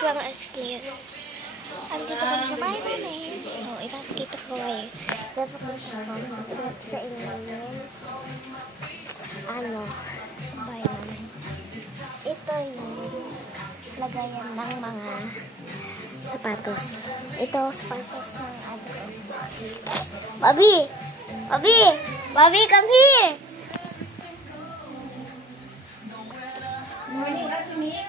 mga clear. Andito kami sa bahay namin. So, ipapakita ko kayo. Dapat sa inyo yun. Bahay namin. Ito yung lagayan ng mga sapatos. Ito, sapatos ng Bobby! Bobby! Bobby, come here! Morning, Ate Mick.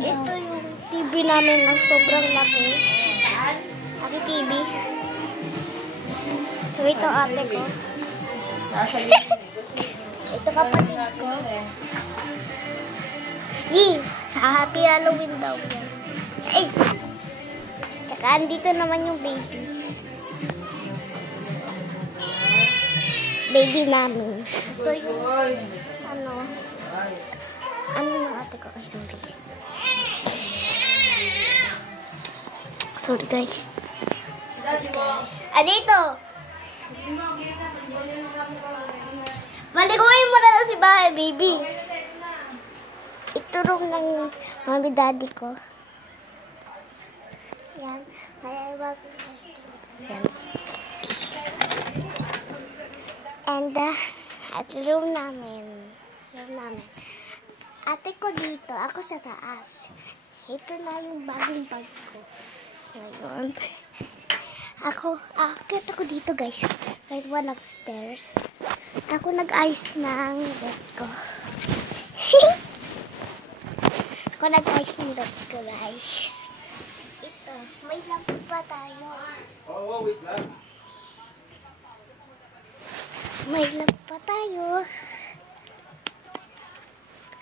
Ito yung TV namin ng sobrang laki. Aki TV. So, ito ate ko. Ito kapatid ko. Sa Happy Halloween daw yan. Ay! Tsaka andito naman yung baby. Baby namin. Ito yung ano ng ate ko? Ay, sorry. Sorry guys. Dito! Maliguin mo na lang si bahay, baby. Ito room ng mami daddy ko. Yan. Yan. And at room namin. Ate ko dito, ako sa taas. Ito na yung bagong bag ko. Ngayon, akit ako dito guys. Kahit walang stairs. Ako nag-ayos ng bed ko. Ako nag-ayos ng bed ko guys. Ito, may lamp pa tayo. Oh, wait lang. May lamp pa tayo.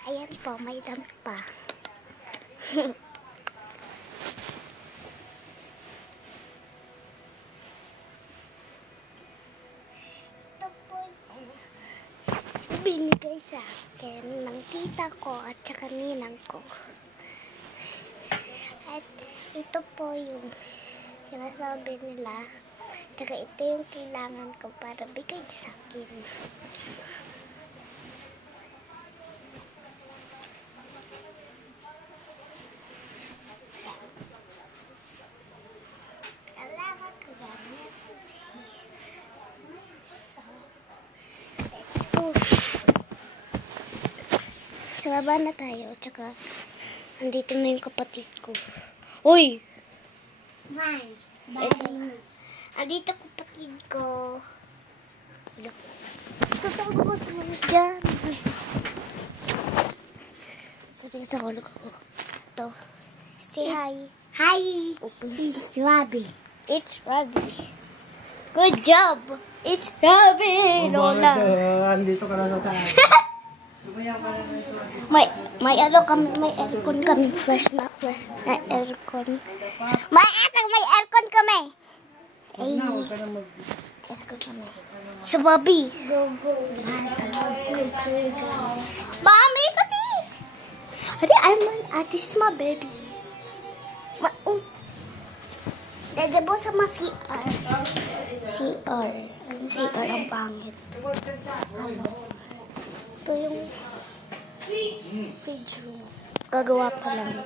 Ayan po, may lamp pa. Ito po binigay sa akin ng tita ko at saka ninang ko. At ito po yung sinasabi nila. Tsaka ito yung kailangan ko para bigay sa akin. Kailangan ko gamit. So, let's go. Sa baba na tayo. Tsaka, andito na yung kapatid ko. Uy! Andito kapatid ko. Tutulog ko naman dyan. Sorry sa hulog ako. Ito. Say hi. Hi! It's Robbie. It's Robbie. Good job! It's Robbie, Lola. Andito ka na sa taas. May aircon kami. Fresh na aircon. May aircon kami. Ay, aircon kami. So, Bobby. Go. Mommy, kasi. This is my baby. Dede po sa mga CR. CR ang pangit. Ito yung fridge room. Gagawa pa lang.